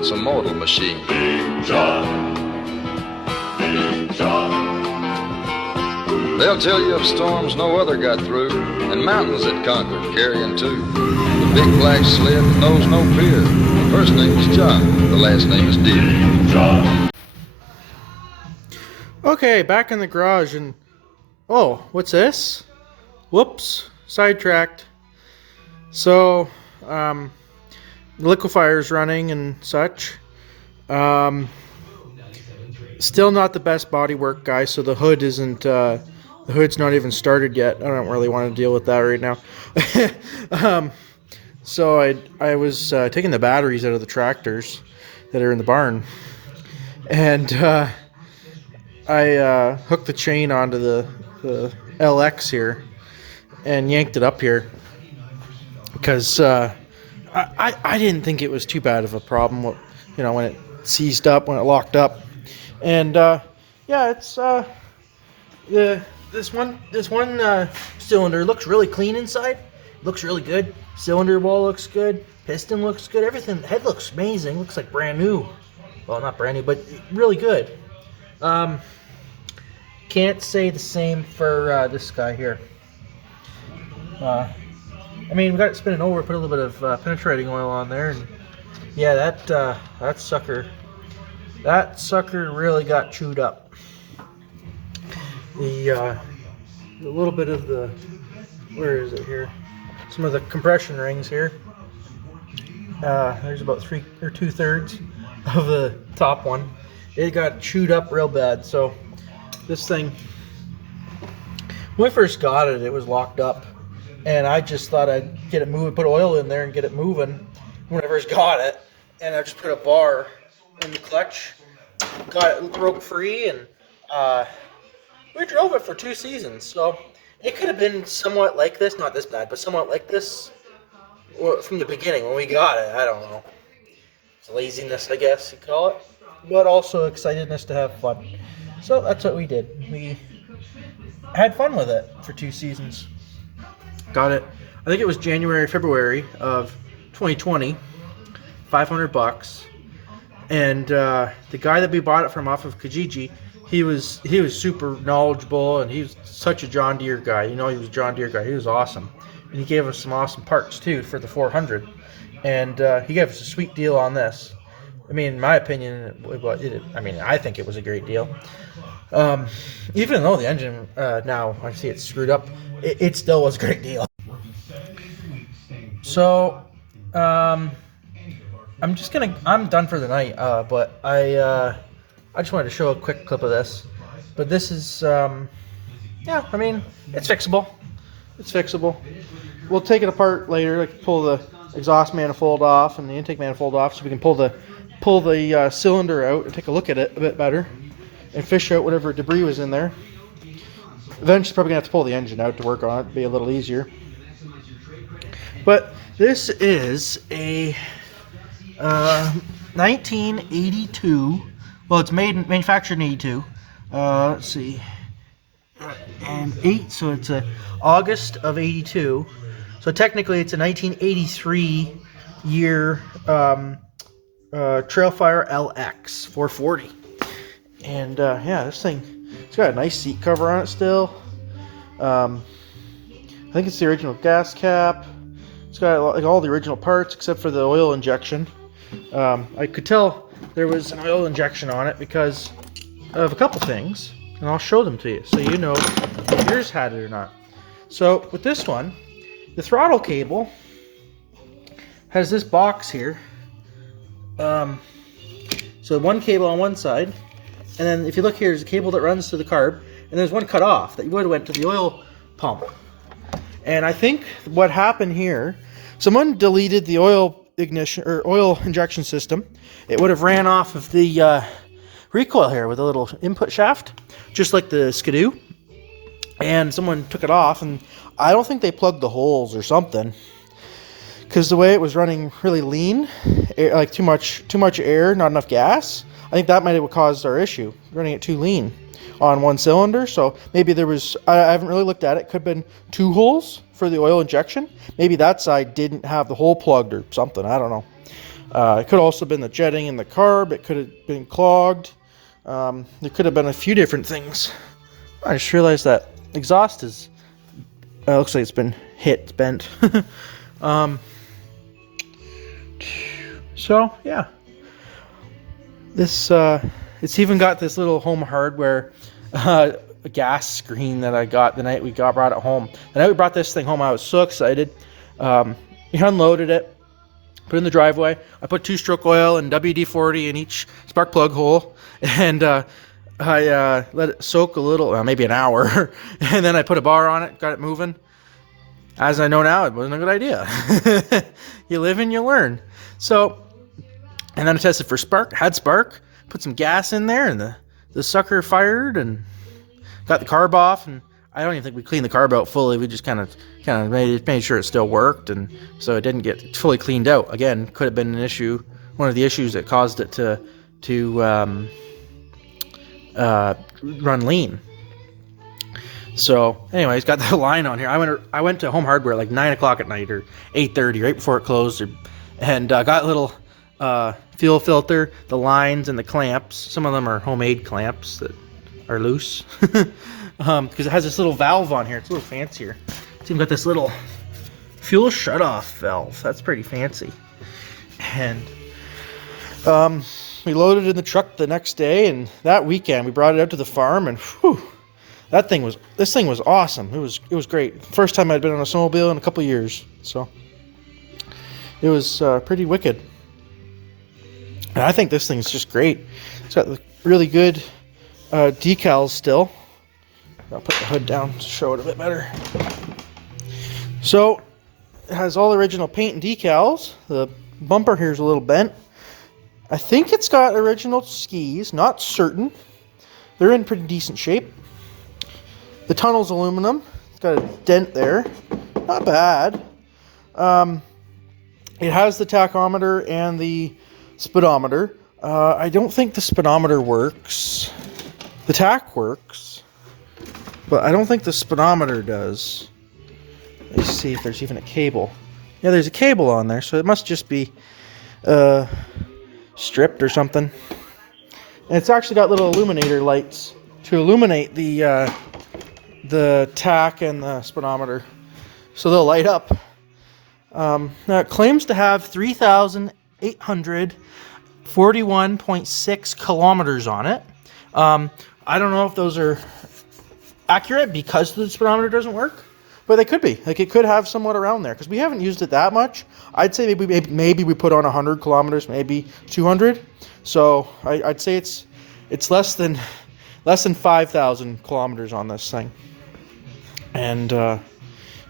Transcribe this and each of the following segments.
it's a mortal machine. Big John. Big John. They'll tell you of storms no other got through, and mountains that conquered, carrying two. The big black sled that knows no fear. The first name is John, the last name is Deere. John. Okay, back in the garage, and oh, what's this? Whoops, sidetracked. So, the liquefier's running and such. Still not the best bodywork, guys. So the hood isn't. The hood's not even started yet. I don't really want to deal with that right now. So I was taking the batteries out of the tractors that are in the barn, and I hooked the chain onto the LX here and yanked it up here because I didn't think it was too bad of a problem. You know, when it seized up, when it locked up, and yeah, it's this one cylinder looks really clean inside. Looks really good. Cylinder wall looks good. Piston looks good. Everything. The head looks amazing. Looks like brand new. Well, not brand new, but really good. Can't say the same for this guy here. I mean, we got it spinning over. Put a little bit of penetrating oil on there, and yeah, that sucker really got chewed up. The little bit of the, where is it here? Some of the compression rings here. There's about 3 or 2/3 of the top one. It got chewed up real bad. So this thing, when I first got it, it was locked up, and I just thought I'd get it moving, put oil in there and get it moving when I first got it, and I just put a bar in the clutch, got it broke free, and we drove it for 2 seasons. So it could have been somewhat like this, not this bad, but somewhat like this from the beginning when we got it. I don't know. It's laziness, I guess you call it, but also excitedness to have fun. So that's what we did. We had fun with it for 2 seasons. Got it. I think it was January, February of 2020. $500. And the guy that we bought it from off of Kijiji, he was super knowledgeable, and he was such a John Deere guy. You know, he was a John Deere guy. He was awesome, and he gave us some awesome parts too for the 400. And he gave us a sweet deal on this. I mean, in my opinion, I think it was a great deal. Even though the engine now I see it's screwed up, it still was a great deal. So I'm done for the night. But I just wanted to show a quick clip of this. But this is, yeah, I mean, it's fixable. It's fixable. We'll take it apart later, like pull the exhaust manifold off and the intake manifold off, so we can pull the cylinder out and take a look at it a bit better and fish out whatever debris was in there. Eventually, probably gonna have to pull the engine out to work on it, to be a little easier. But this is a 1982. Well, it's manufactured in 82. Let's see, and so it's August of 82. So technically, it's a 1983 year Trailfire LX 440. And yeah, this thing, it's got a nice seat cover on it still. I think it's the original gas cap. It's got like all the original parts except for the oil injection. I could tell there was an oil injection on it because of a couple things, and I'll show them to you so you know if yours had it or not. So with this one, the throttle cable has this box here. So one cable on one side, and then if you look here, there's a cable that runs to the carb, and there's one cut off that would have went to the oil pump. And I think what happened here, someone deleted the oil ignition or oil injection system. It would have ran off of the recoil here with a little input shaft, just like the Skidoo. And someone took it off, and I don't think they plugged the holes or something, because the way it was running really lean, like too much air, not enough gas. I think that might have caused our issue, running it too lean on one cylinder. So maybe there was, I haven't really looked at it, could have been 2 holes for the oil injection. Maybe that side didn't have the hole plugged or something, I don't know. It could also have been the jetting in the carb. It could have been clogged. There could have been a few different things. I just realized that exhaust is looks like it's been hit, bent. So yeah, this it's even got this little home hardware a gas screen that I got the night we brought it home. The night we brought this thing home, I was so excited. We unloaded it, put it in the driveway. I put 2-stroke oil and WD-40 in each spark plug hole, and I let it soak a little, maybe an hour, and then I put a bar on it, got it moving. As I know now, it wasn't a good idea. You live and you learn. So, and then I tested for spark, had spark, put some gas in there, and the sucker fired, and got the carb off. And I don't even think we cleaned the carb out fully. We just kind of made sure it still worked, and so it didn't get fully cleaned out. Again, could have been an issue, one of the issues that caused it to run lean. So anyways, got the line on here. I went to Home Hardware like 9 o'clock at night or 8:30, right before it closed, and got a little fuel filter, the lines, and the clamps. Some of them are homemade clamps that are loose because it has this little valve on here. It's a little fancier. It's even got this little fuel shutoff valve. That's pretty fancy. And we loaded it in the truck the next day, and that weekend we brought it out to the farm, and whew, this thing was awesome. It was great. First time I'd been on a snowmobile in a couple of years, so it was pretty wicked. And I think this thing's just great. It's got the really good decals still. I'll put the hood down to show it a bit better. So it has all the original paint and decals. The bumper here is a little bent. I think it's got original skis, not certain. They're in pretty decent shape. The tunnel's aluminum. It's got a dent there. Not bad. It has the tachometer and the speedometer. I don't think the speedometer works. The tach works, but I don't think the speedometer does. Let's see if there's even a cable. Yeah, there's a cable on there, so it must just be stripped or something. And it's actually got little illuminator lights to illuminate the tach and the speedometer, so they'll light up. Now it claims to have 3,841.6 kilometers on it. I don't know if those are accurate because the speedometer doesn't work, but they could be. Like, it could have somewhat around there because we haven't used it that much. I'd say maybe we put on 100 kilometers, maybe 200. So I'd say it's less than 5,000 kilometers on this thing. And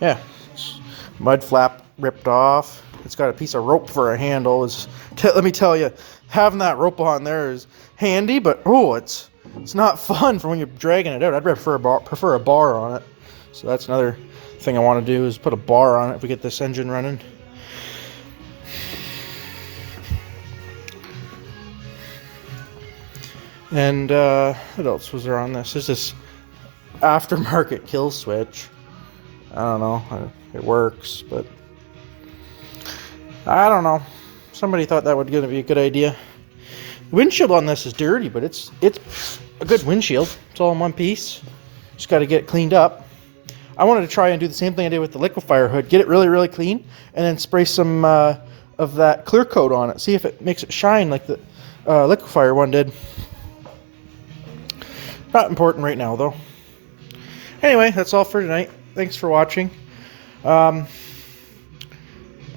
yeah, mud flap ripped off. It's got a piece of rope for a handle. Let me tell you, having that rope on there is handy, but it's not fun for when you're dragging it out. I'd prefer a bar on it. So that's another thing I want to do, is put a bar on it if we get this engine running. And what else was there on this? There's this aftermarket kill switch. I don't know. It works, but I don't know. Somebody thought that was going to be a good idea. The windshield on this is dirty, but it's a good windshield. It's all in one piece. Just got to get it cleaned up. I wanted to try and do the same thing I did with the liquefier hood. Get it really, really clean, and then spray some of that clear coat on it. See if it makes it shine like the liquefier one did. Not important right now, though. Anyway, that's all for tonight. Thanks for watching. I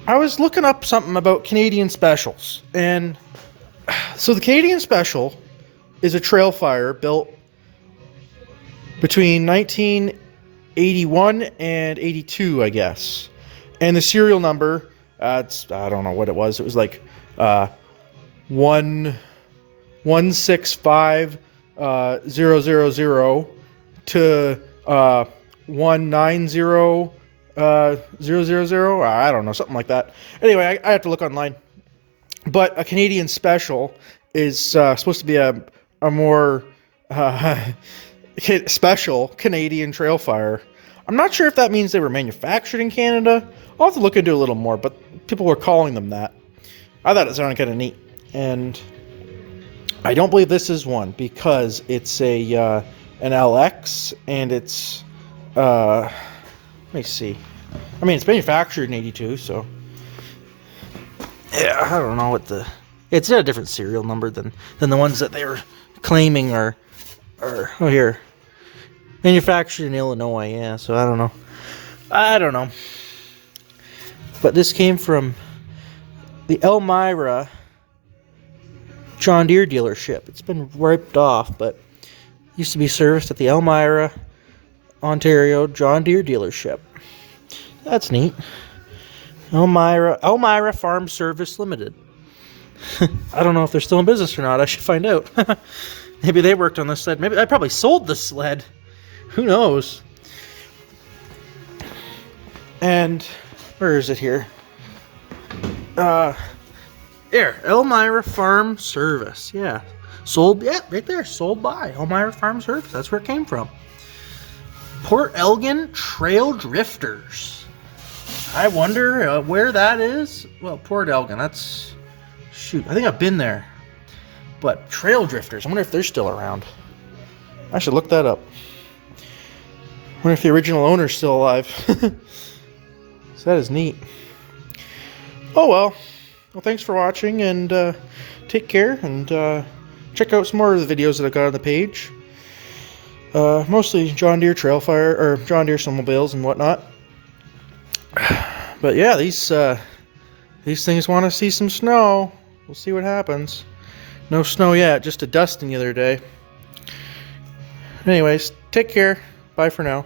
was looking up something about Canadian specials, and so the Canadian special is a Trailfire built between 1981 and 82, I guess. And the serial number, I don't know what it was. It was like 1165 000 to 190 000. I don't know, something like that. Anyway, I have to look online. But a Canadian special is supposed to be a more special Canadian Trailfire. I'm not sure if that means they were manufactured in Canada. I'll have to look into it a little more, but people were calling them that. I thought it sounded kind of neat. And I don't believe this is one because it's an LX and it's let me see. I mean, it's manufactured in 82, so yeah, I don't know what it's got a different serial number than the ones that they were claiming are oh, here, manufactured in Illinois. Yeah, so I don't know. But this came from the Elmira John Deere dealership. It's been wiped off, but used to be serviced at the Elmira, Ontario John Deere dealership. That's neat. Elmira Farm Service Limited. I don't know if they're still in business or not. I should find out. Maybe they worked on this sled. Maybe I probably sold the sled. Who knows? And where is it here? There, Elmira Farm Service. Yeah. Sold, yeah, right there. Sold by Elmira Farm Service. That's where it came from. Port Elgin Trail Drifters. I wonder where that is. Well, Port Elgin, that's... Shoot, I think I've been there. But Trail Drifters, I wonder if they're still around. I should look that up. I wonder if the original owner's still alive. So that is neat. Oh well. Well, thanks for watching, and take care, and check out some more of the videos that I've got on the page. Mostly John Deere Trailfire, or John Deere snowmobiles and whatnot. But yeah, these things want to see some snow. We'll see what happens. No snow yet, just a dusting the other day. Anyways, take care. Bye for now.